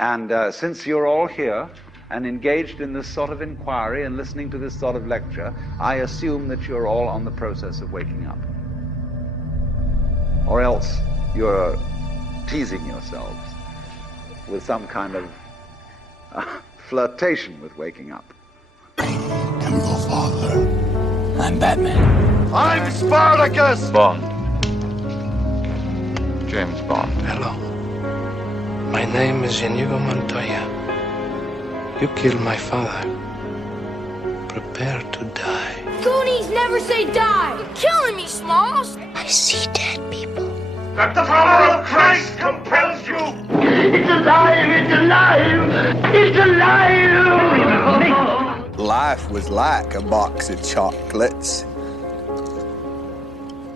And since you're all here and engaged in this sort of inquiry and listening to this sort of lecture, I assume that you're all on the process of waking up. Or else you're teasing yourselves with some kind of flirtation with waking up. I am your father. I'm Batman. I'm Spartacus! Bond. James Bond. Hello. My name is Inigo Montoya. You killed my father. Prepare to die. Goonies never say die! You're killing me, Smalls! I see dead people. That the power of Christ compels you! It's alive! It's alive! It's alive! Life was like a box of chocolates.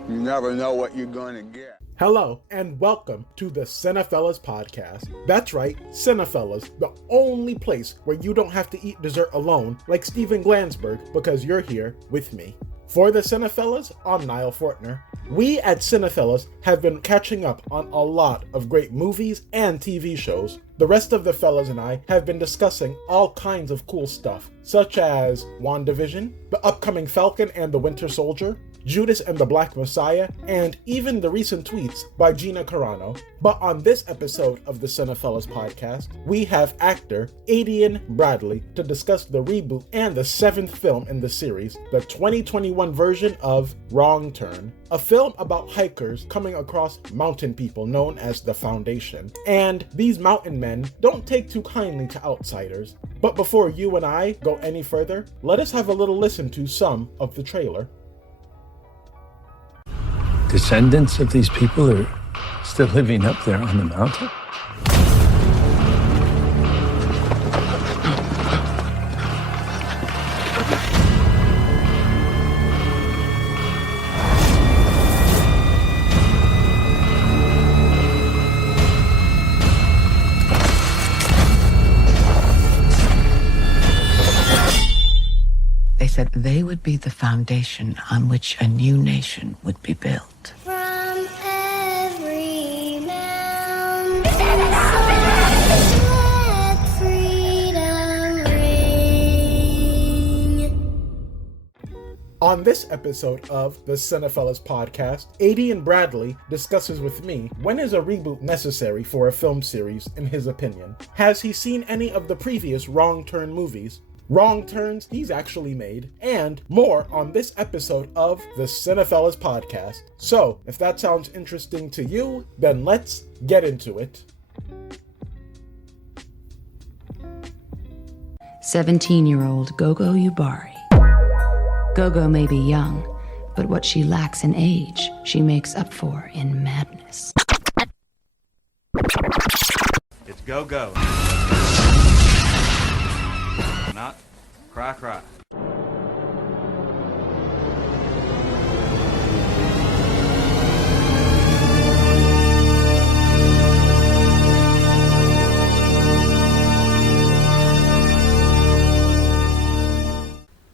You never know what you're going to get. Hello, and welcome to the Cinephellas Podcast. That's right, Cinephellas, the only place where you don't have to eat dessert alone like Steven Glansberg because you're here with me. For the Cinephellas, I'm Nile Fortner. We at Cinephellas have been catching up on a lot of great movies and TV shows. The rest of the fellas and I have been discussing all kinds of cool stuff, such as WandaVision, the upcoming Falcon and the Winter Soldier, Judas and the Black Messiah, and even the recent tweets by Gina Carano. But on this episode of the Cinephellas Podcast, we have actor Adain Bradley to discuss the reboot and the 7th film in the series, the 2021 version of Wrong Turn, a film about hikers coming across mountain people known as the Foundation. And these mountain men don't take too kindly to outsiders. But before you and I go any further, let us have a little listen to some of the trailer. Descendants of these people are still living up there on the mountain? They said they would be the foundation on which a new nation would be built. From every mountain, let freedom ring. On this episode of the Cinephellas Podcast, Adain Bradley discusses with me when is a reboot necessary for a film series in his opinion. Has he seen any of the previous Wrong Turn movies? Wrong turns he's actually made, and more on this episode of the Cinephellas Podcast. So, if that sounds interesting to you, then let's get into it. 17-year-old Gogo Yubari. Gogo may be young, but what she lacks in age, she makes up for in madness. It's go-go. Not cry.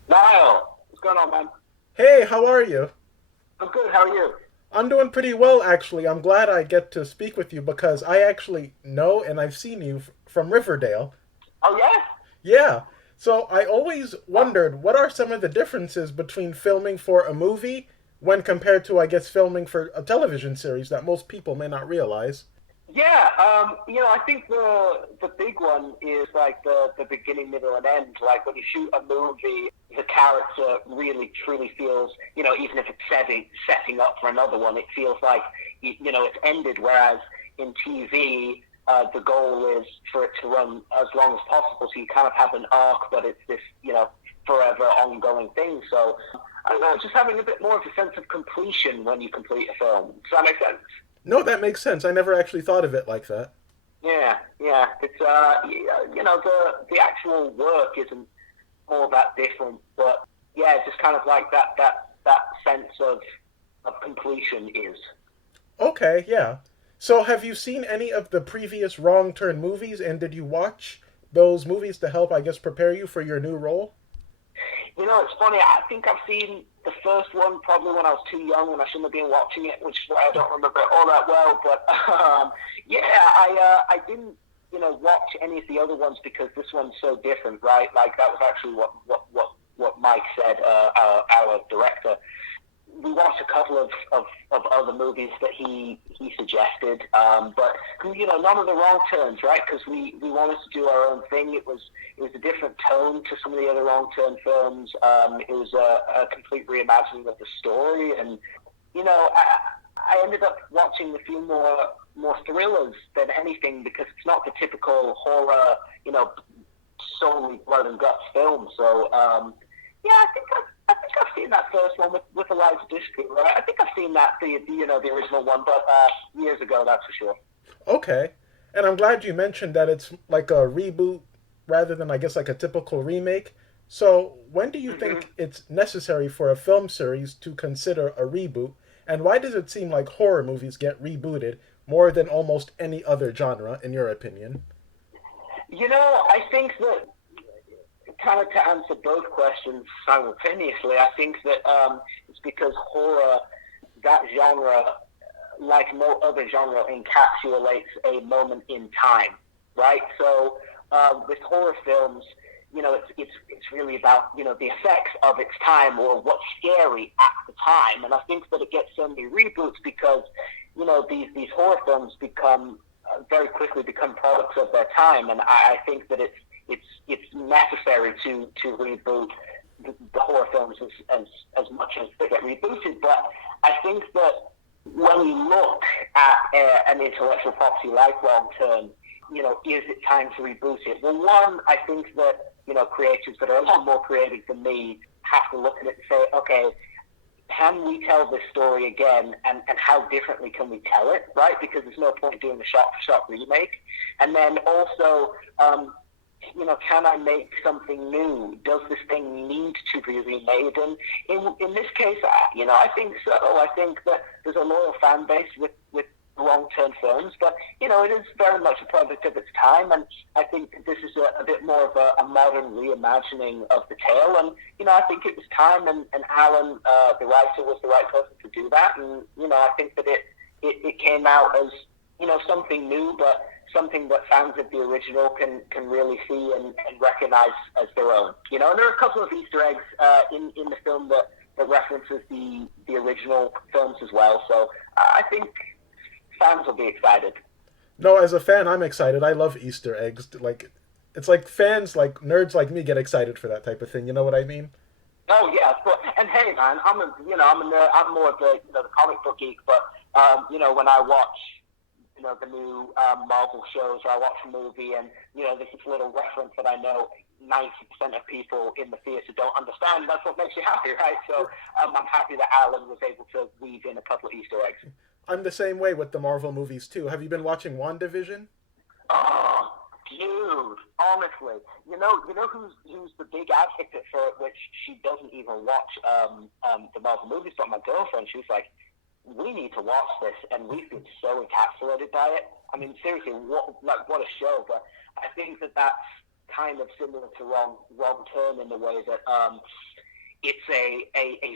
Niall, what's going on, man? Hey, how are you? I'm good, how are you? I'm doing pretty well, actually. I'm glad I get to speak with you because I actually know and I've seen you from Riverdale. Oh, yeah? Yeah. So I always wondered, what are some of the differences between filming for a movie when compared to, I guess, filming for a television series that most people may not realize? Yeah, I think the big one is like the beginning, middle, and end. Like when you shoot a movie, the character really, truly feels, even if it's setting up for another one, it feels like, it's ended. Whereas in TV, the goal is for it to run as long as possible, so you kind of have an arc, but it's this, forever ongoing thing. So, I don't know, just having a bit more of a sense of completion when you complete a film. Does that make sense? No, that makes sense. I never actually thought of it like that. Yeah. It's, the actual work isn't all that different, but, yeah, just kind of like that sense of completion is. Okay, yeah. So have you seen any of the previous Wrong Turn movies, and did you watch those movies to help, I guess, prepare you for your new role? It's funny. I think I've seen the first one probably when I was too young and I shouldn't have been watching it, which is why I don't remember it all that well. But, I didn't watch any of the other ones because this one's so different, right? Like that was actually what Mike said, our director. We watched a couple of other movies that he suggested, but none of the wrong turns, right? Because we wanted to do our own thing. It was a different tone to some of the other wrong turn films. It was a complete reimagining of the story, and I ended up watching a few more thrillers than anything because it's not the typical horror, solely blood and guts film. So I think I've seen that first one with Elijah Dushku, right? I think I've seen that the original one, but years ago, that's for sure. Okay, and I'm glad you mentioned that it's like a reboot rather than, I guess, like a typical remake. So when do you think it's necessary for a film series to consider a reboot, and why does it seem like horror movies get rebooted more than almost any other genre, in your opinion? I think that, kind of to answer both questions simultaneously, I think that it's because horror, that genre, like no other genre, encapsulates a moment in time, right? So with horror films, it's really about, the effects of its time or what's scary at the time. And I think that it gets so many reboots because, these horror films very quickly become products of their time. And I think that it's necessary to reboot the horror films as much as they get rebooted. But I think that when you look at an intellectual property like Wrong Turn, is it time to reboot it? Well, one, I think that, creators that are a lot more creative than me have to look at it and say, okay, can we tell this story again, and how differently can we tell it, right? Because there's no point doing a shot-for-shot remake. And then also, can I make something new? Does this thing need to be remade? And in this case, I think so. I think that there's a loyal fan base with long-term films, but it is very much a product of its time, and I think this is a bit more of a modern reimagining of the tale. And I think it was time, and Alan, the writer, was the right person to do that. And I think that it came out as something new, but something that fans of the original can really see and recognize as their own. And there are a couple of Easter eggs in the film that references the original films as well. So I think fans will be excited. No, as a fan, I'm excited. I love Easter eggs. Like, it's like fans, like nerds like me, get excited for that type of thing. You know what I mean? Oh yeah, and hey man, I'm more of the comic book geek, but when I watch the new Marvel shows, or I watch a movie, and there's this little reference that I know 90% of people in the theater don't understand, that's what makes you happy, right? So I'm happy that Alan was able to weave in a couple of Easter eggs. I'm the same way with the Marvel movies too. Have you been watching WandaVision? Oh, dude, honestly, who's the big advocate for it, which she doesn't even watch the Marvel movies, but my girlfriend, she was like, we need to watch this, and we've been so encapsulated by it. I mean, seriously, what a show. But I think that that's kind of similar to Wrong Turn in the way that it's a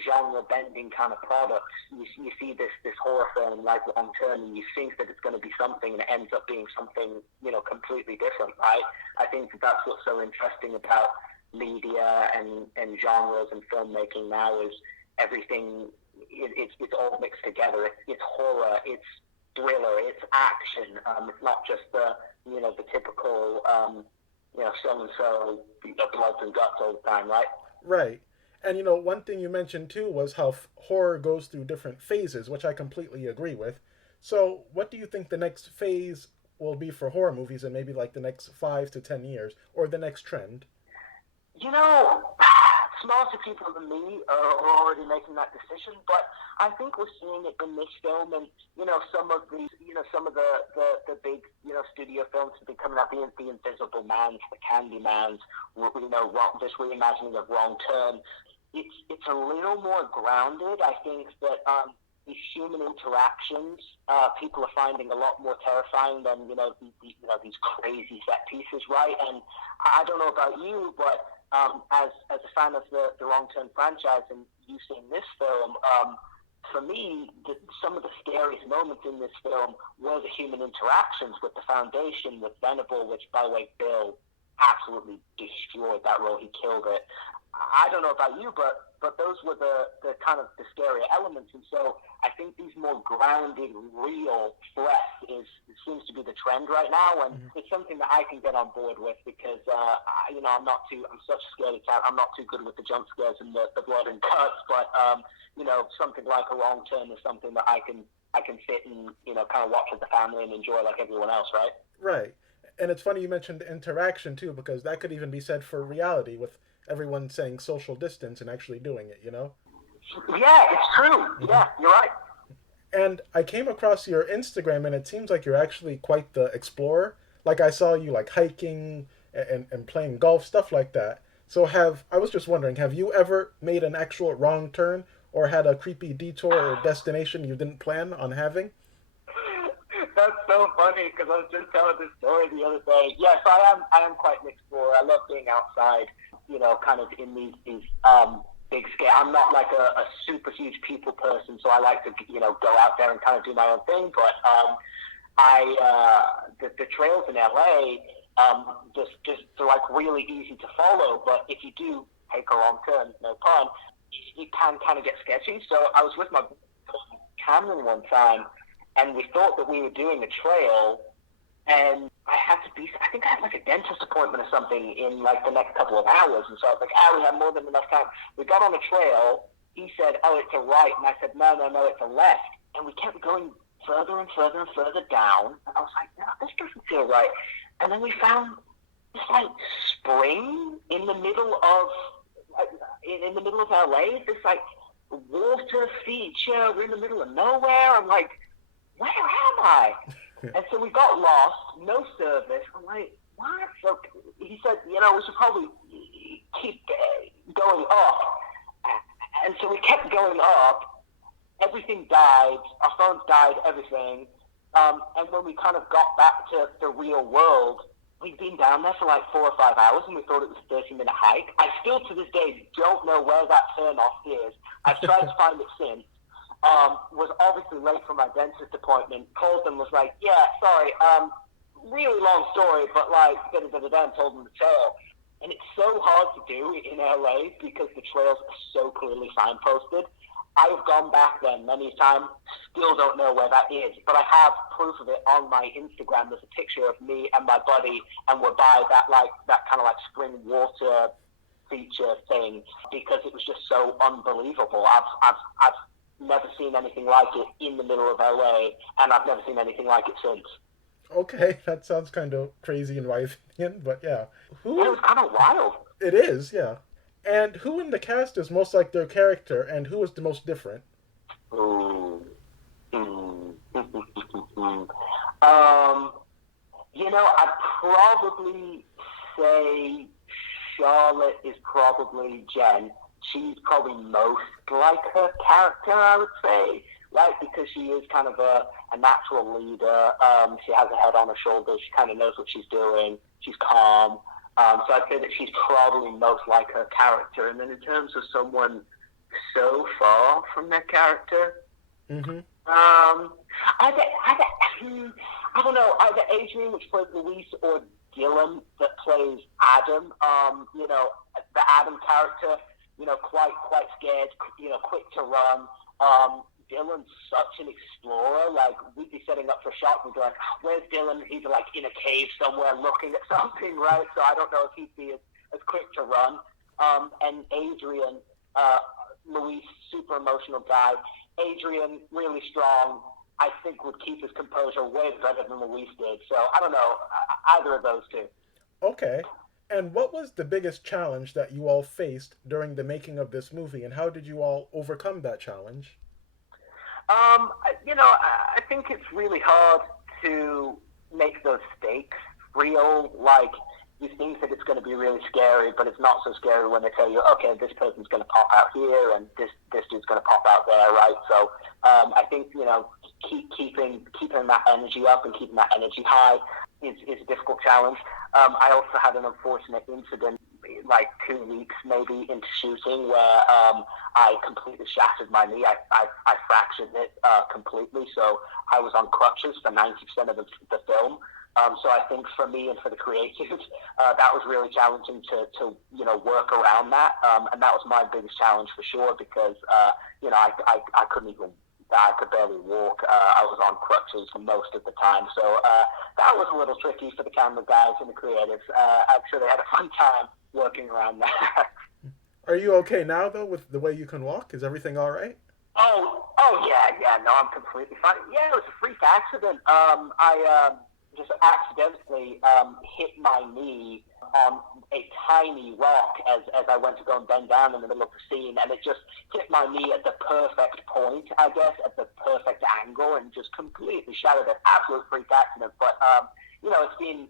genre-bending kind of product. You see this horror film like Wrong Turn, and you think that it's going to be something, and it ends up being something completely different, right? I think that's what's so interesting about media and genres and filmmaking now is everything. It's all mixed together. It's horror, it's thriller, it's action. It's not just the typical so and so blood and guts all the time, right? Right. And one thing you mentioned too was how horror goes through different phases, which I completely agree with. So what do you think the next phase will be for horror movies in maybe like the next 5 to 10 years, or the next trend? Smarter people than me are already making that decision, but I think we're seeing it in this film, and some of the big studio films have been coming out, the Invisible Mans, the Candymans, this reimagining of Wrong Turn. It's a little more grounded. I think that these human interactions, people are finding a lot more terrifying than these crazy set pieces, right? And I don't know about you, but as a fan of the Wrong Turn franchise, and you seeing this film, for me, some of the scariest moments in this film were the human interactions with the Foundation, with Venable, which, by the way, Bill absolutely destroyed that role. He killed it. I don't know about you, but those were the kind of the scarier elements. And so I think these more grounded, real threats seems to be the trend right now. And it's something that I can get on board with because, I'm such a scaredy cat. I'm not too good with the jump scares and the blood and cuts, but, something like A Wrong Turn is something that I can sit and, kind of watch with the family and enjoy like everyone else, right? Right. And it's funny you mentioned interaction too, because that could even be said for reality with everyone saying social distance and actually doing it, Yeah, it's true. Yeah, you're right. And I came across your Instagram, and it seems like you're actually quite the explorer. Like, I saw you, like, hiking and playing golf, stuff like that. So I was just wondering, have you ever made an actual wrong turn or had a creepy detour or destination you didn't plan on having? That's so funny, because I was just telling this story the other day. Yes, I am quite an explorer. I love being outside, kind of in these big scale. I'm not like a super huge people person, so I like to, go out there and kind of do my own thing. But the trails in LA, just are like really easy to follow. But if you do take a wrong turn, no pun, it can kind of get sketchy. So I was with my Cameron one time, and we thought that we were doing a trail, and I think I had like a dentist appointment or something in like the next couple of hours. And so I was like, we have more than enough time. We got on a trail. He said, it's a right. And I said, no, it's a left. And we kept going further and further and further down. And I was like, no, this doesn't feel right. And then we found this like spring in the middle of LA, this like water feature. We're in the middle of nowhere. I'm like, where am I? And so we got lost, no service. I'm like, what? So he said, we should probably keep going up. And so we kept going up. Everything died. Our phones died, everything. And when we kind of got back to the real world, we'd been down there for like 4 or 5 hours, and we thought it was a 30-minute hike. I still, to this day, don't know where that turn-off is. I've tried to find it since. Was obviously late for my dentist appointment, called them, was like, yeah, sorry, really long story, but like, da-da-da-da-da, and told them the trail. And it's so hard to do in LA because the trails are so clearly signposted. I've gone back there many times, still don't know where that is, but I have proof of it on my Instagram. There's a picture of me and my buddy, and we're by that kind of like spring water feature thing, because it was just so unbelievable. I've never seen anything like it in the middle of LA, and I've never seen anything like it since. Okay, that sounds kind of crazy in my opinion, but yeah. It was kind of wild. It is, yeah. And who in the cast is most like their character, and who is the most different? I'd probably say Charlotte is probably Jen. She's probably most like her character, I would say, right? Because she is kind of a natural leader. She has her head on her shoulders. She kind of knows what she's doing. She's calm. So I'd say that she's probably most like her character. And then in terms of someone so far from their character, I don't know, either Adrian, which plays Luis, or Dylan, that plays Adam. The Adam character, quite scared, quick to run. Dylan's such an explorer. Like, we'd be setting up for a shot and we'd be like, where's Dylan? He's like in a cave somewhere looking at something, right? So I don't know if he'd be as quick to run. And Adrian, Luis, super emotional guy. Adrian, really strong. I think would keep his composure way better than Luis did. So I don't know, either of those two. Okay. And what was the biggest challenge that you all faced during the making of this movie, and how did you all overcome that challenge? I think it's really hard to make those stakes real. Like, you think that it's going to be really scary, but it's not so scary when they tell you, okay, this person's going to pop out here and this dude's going to pop out there, right? So I think, keeping that energy up and keeping that energy high is a difficult challenge. I also had an unfortunate incident like 2 weeks maybe into shooting where I completely shattered my knee. I fractured it completely, so I was on crutches for 90% of the film. So I think for me and for the creatives, that was really challenging to work around that. And that was my biggest challenge for sure, because, I couldn't even, I could barely walk. I was on crutches most of the time. So that was a little tricky for the camera guys and the creatives. I'm sure they had a fun time working around that. Are you okay now, though, with the way you can walk? Is everything all right? Oh, yeah, no, I'm completely fine. Yeah, it was a freak accident. I just accidentally hit my knee on a tiny rock as I went to go and bend down in the middle of the scene, and it just hit my knee at the perfect point, I guess, at the perfect angle, and just completely shattered it. Absolute freak accident. But it's been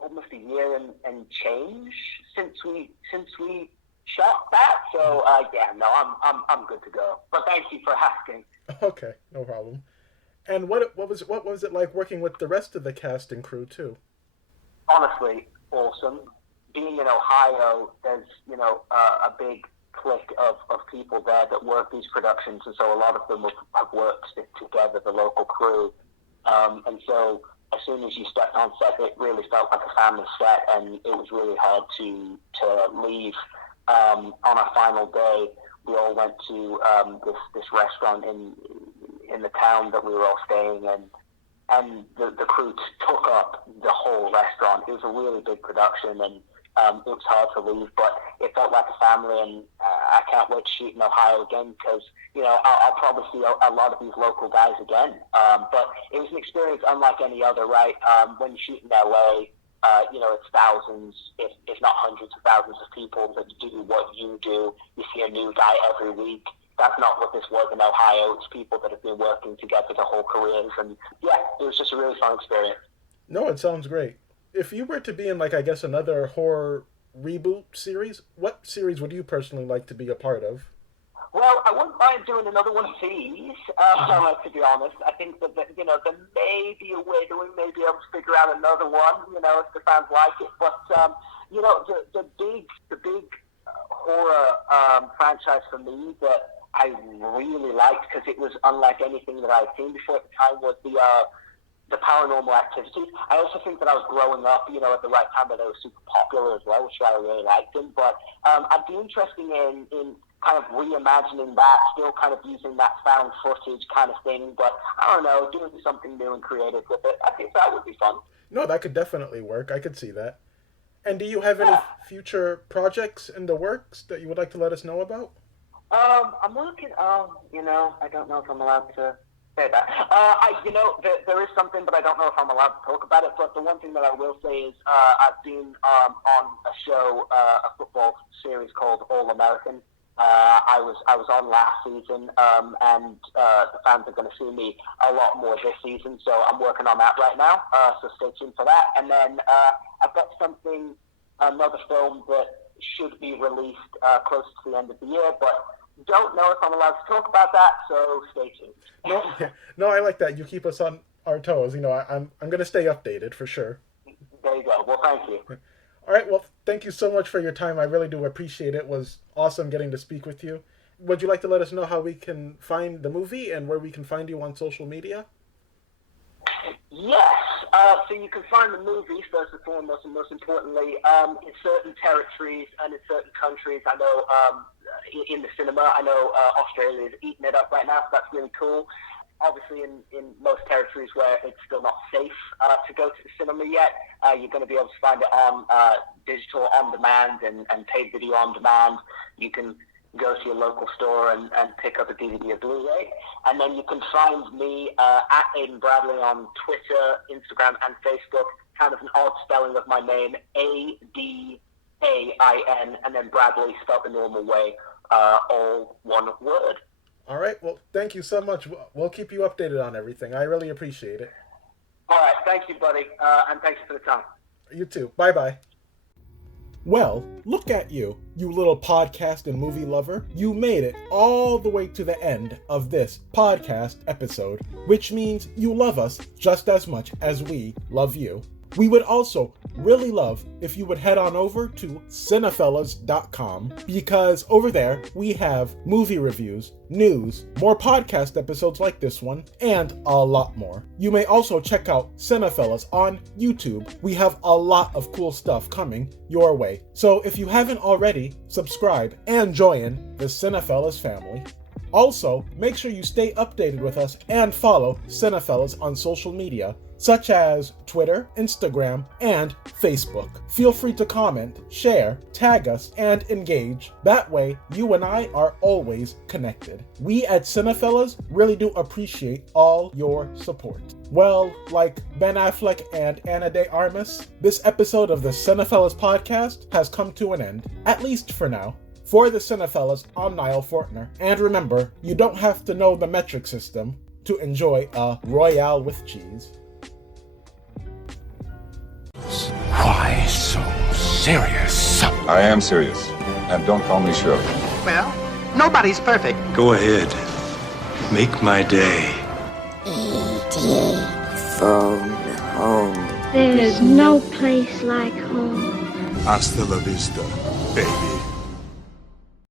almost a year and change since we shot that. So I'm good to go. But thank you for asking. Okay, no problem. And what was it like working with the rest of the cast and crew too? Honestly, awesome. Being in Ohio, there's a big clique of people there that work these productions, and so a lot of them have worked together, the local crew. And so as soon as you stepped on set, it really felt like a family set, and it was really hard to leave. On our final day, we all went to this restaurant in the town that we were all staying in, and the crew took up the whole restaurant. It was a really big production, and it was hard to leave, but it felt like a family, and I can't wait to shoot in Ohio again, because I'll probably see a lot of these local guys again. But it was an experience unlike any other, right? When you shoot in LA, it's thousands, if not hundreds of thousands of people that do what you do. You see a new guy every week. That's not what this was in Ohio. It's people that have been working together their whole careers. And yeah, it was just a really fun experience. No, it sounds great. If you were to be in, another horror reboot series, what series would you personally like to be a part of? Well, I wouldn't mind doing another one of these, to be honest. I think that, there may be a way that we may be able to figure out another one, if the fans like it. But, the big horror franchise for me that I really liked, because it was unlike anything that I'd seen before at the time, was the Paranormal Activity. I also think that I was growing up, at the right time, that they were super popular as well, which I really liked them. But I'd be interested in kind of reimagining that, still kind of using that found footage kind of thing, but I don't know, doing something new and creative with it. I think that would be fun. No, that could definitely work. I could see that. And do you have any future projects in the works that you would like to let us know about? I'm looking, I don't know if I'm allowed to say that. There is something, but I don't know if I'm allowed to talk about it. But the one thing that I will say is I've been on a show, a football series called All American. I was on last season, and the fans are going to see me a lot more this season, so I'm working on that right now, so stay tuned for that. And then I've got another film that should be released close to the end of the year, but don't know if I'm allowed to talk about that, so stay tuned. No, I like that. You keep us on our toes. I'm going to stay updated for sure. There you go. Well, thank you. All right, well, thank you so much for your time. I really do appreciate it. It was awesome getting to speak with you. Would you like to let us know how we can find the movie and where we can find you on social media? Yes. So you can find the movie, first and foremost, and most importantly, in certain territories and in certain countries. I know in the cinema, I know Australia is eating it up right now, so that's really cool. Obviously, in most territories where it's still not safe to go to the cinema yet, you're going to be able to find it on digital on demand and paid video on demand. You can go to your local store and pick up a DVD or Blu-ray. And then you can find me at Adain Bradley on Twitter, Instagram, and Facebook. Kind of an odd spelling of my name, Adain, and then Bradley spelled the normal way, all one word. All right. Well, thank you so much. We'll keep you updated on everything. I really appreciate it. All right. Thank you, buddy. And thanks for the time. You too. Bye-bye. Well, look at you, you little podcast and movie lover. You made it all the way to the end of this podcast episode, which means you love us just as much as we love you. We would also really love if you would head on over to Cinephellas.com, because over there we have movie reviews, news, more podcast episodes like this one, and a lot more. You may also check out Cinephellas on YouTube. We have a lot of cool stuff coming your way. So if you haven't already, subscribe and join the Cinephellas family. Also, make sure you stay updated with us and follow Cinephellas on social media, such as Twitter, Instagram, and Facebook. Feel free to comment, share, tag us, and engage. That way, you and I are always connected. We at Cinephellas really do appreciate all your support. Well, like Ben Affleck and Ana de Armas, this episode of the Cinephellas Podcast has come to an end, at least for now. For the Cinephellas, I'm Nile Fortner, and remember, you don't have to know the metric system to enjoy a Royale with cheese. Why so serious? I am serious, and don't call me Shirley. Well, nobody's perfect. Go ahead. Make my day. E.T. phone home. There's no place like home. Hasta la vista, baby.